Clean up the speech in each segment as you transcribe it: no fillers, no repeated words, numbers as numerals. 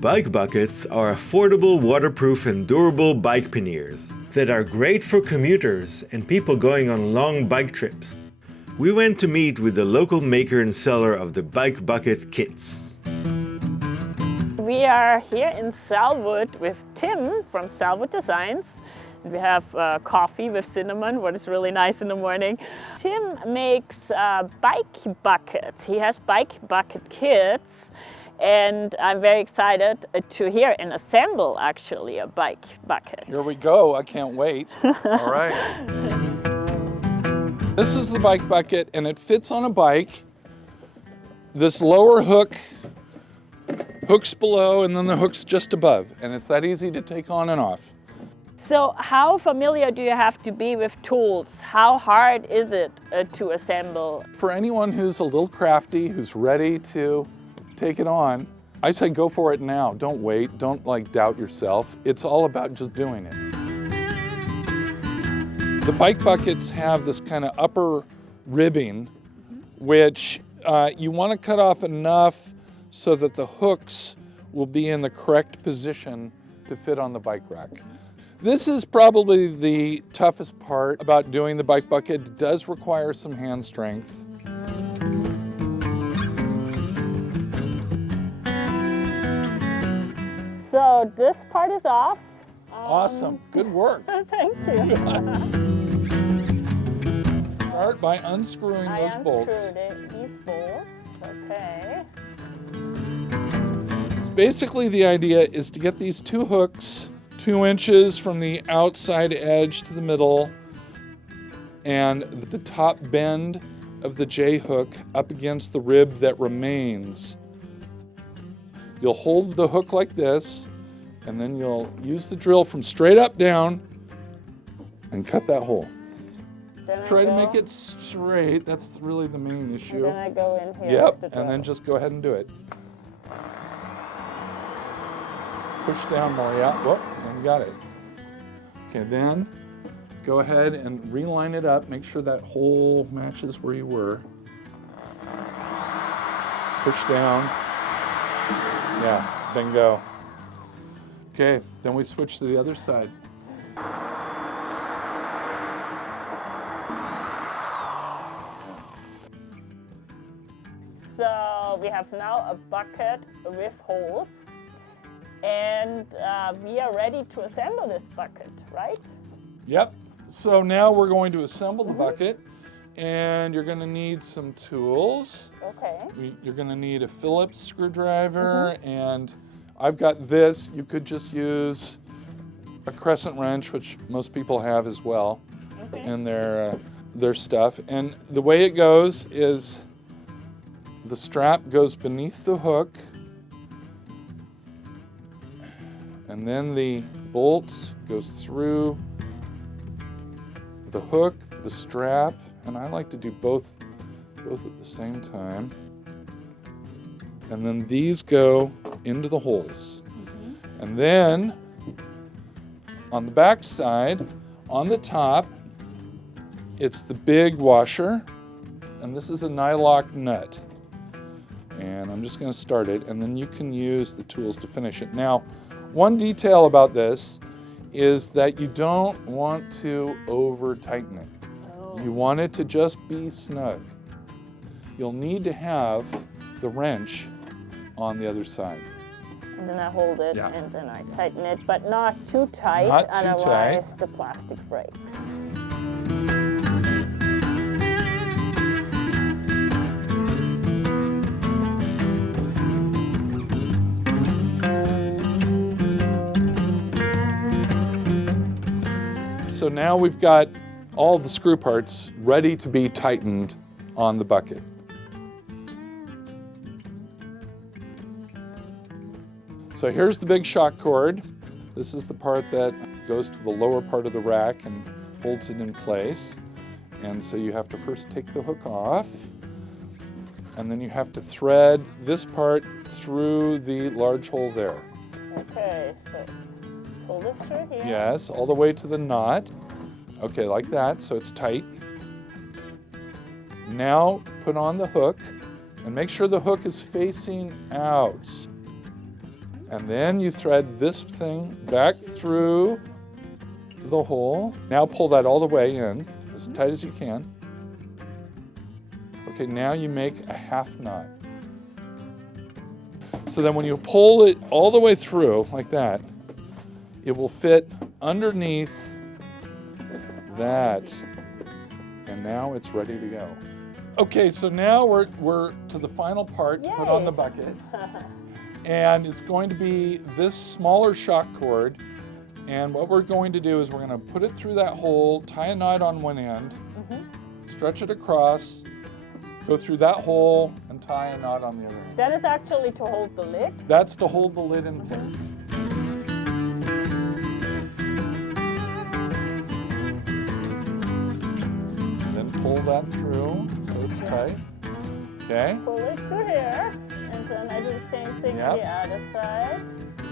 bike buckets are affordable, waterproof and durable bike panniers that are great for commuters and people going on long bike trips. We went to meet with the local maker and seller of the bike bucket kits. We are here in Sellwood with Tim from Sellwood Designs. We have coffee with Zinman, what is really nice in the morning. Tim makes bike buckets. He has bike bucket kits, and I'm very excited to hear and assemble actually a bike bucket. Here we go, I can't wait. All right. This is the bike bucket and it fits on a bike. This lower hook hooks below and then the hook's just above, and it's that easy to take on and off. So how familiar do you have to be with tools? How hard is it to assemble? For anyone who's a little crafty, who's ready to take it on, I say go for it now. Don't wait, don't doubt yourself. It's all about just doing it. The bike buckets have this kind of upper ribbing, which you want to cut off enough so that the hooks will be in the correct position to fit on the bike rack. This is probably the toughest part about doing the bike bucket. It does require some hand strength. So this part is off. Awesome, good work. Thank you. Start by unscrewing those bolts. These bolts, okay. Basically the idea is to get these two hooks 2 inches from the outside edge to the middle and the top bend of the J hook up against the rib that remains. You'll hold the hook like this and then you'll use the drill from straight up down and cut that hole. Try to make it straight, that's really the main issue. Then I go in here. Yep, and then just go ahead and do it. Push down more, yeah, whoop, and you got it. Okay, then go ahead and reline it up. Make sure that hole matches where you were. Push down. Yeah, bingo. Okay, then we switch to the other side. So we have now a bucket with holes. And we are ready to assemble this bucket, right? Yep. So now we're going to assemble the bucket, and you're going to need some tools. Okay. You're going to need a Phillips screwdriver, and I've got this. You could just use a crescent wrench, which most people have as well in their stuff. And the way it goes is the strap goes beneath the hook, and then the bolts goes through the hook, the strap, and I like to do both at the same time. And then these go into the holes. And then on the back side, on the top, it's the big washer, and this is a nylock nut. And I'm just going to start it, and then you can use the tools to finish it. Now, one detail about this is that you don't want to over tighten it. You want it to just be snug. You'll need to have the wrench on the other side. And then I hold it and then I tighten it, but not too tight, Not too otherwise tight. the plastic breaks. So now we've got all the screw parts ready to be tightened on the bucket. So here's the big shock cord. This is the part that goes to the lower part of the rack and holds it in place. And so you have to first take the hook off, and then you have to thread this part through the large hole there. Okay, so pull this through here. Yes, all the way to the knot. Okay, like that, so it's tight. Now put on the hook and make sure the hook is facing out. And then you thread this thing back through the hole. Now pull that all the way in, as tight as you can. Okay, now you make a half knot. So then when you pull it all the way through, like that, it will fit underneath that. And now it's ready to go. Okay, so now we're to the final part to put on the bucket. And it's going to be this smaller shock cord. And what we're going to do is we're going to put it through that hole, tie a knot on one end, stretch it across, go through that hole, and tie a knot on the other end. That is actually to hold the lid? That's to hold the lid in place. And then pull that through so it's tight. Okay? Pull it through here, and then I do the same thing to the other side.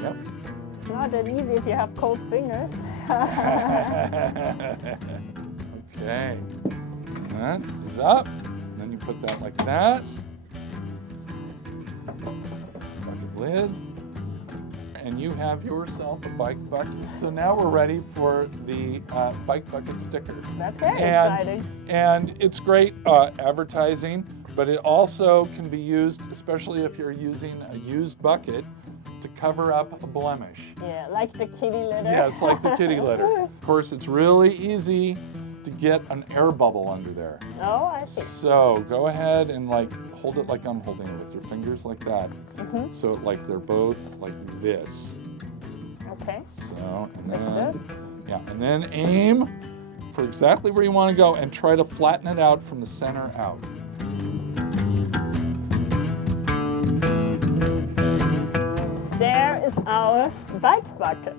Yep. It's not that easy if you have cold fingers. Okay. That is up. Then you put that like that. Bucket lid. And you have yourself a bike bucket. So now we're ready for the bike bucket sticker. That's very exciting. And it's great advertising, but it also can be used, especially if you're using a used bucket, to cover up a blemish. Yeah, like the kitty litter. Yeah, it's like the kitty litter. Of course, it's really easy to get an air bubble under there. Oh, I see. So go ahead and like hold it like I'm holding it with your fingers like that. So like they're both like this. Okay. So, and then, yeah, and then aim for exactly where you want to go and try to flatten it out from the center out. There is our bike bucket.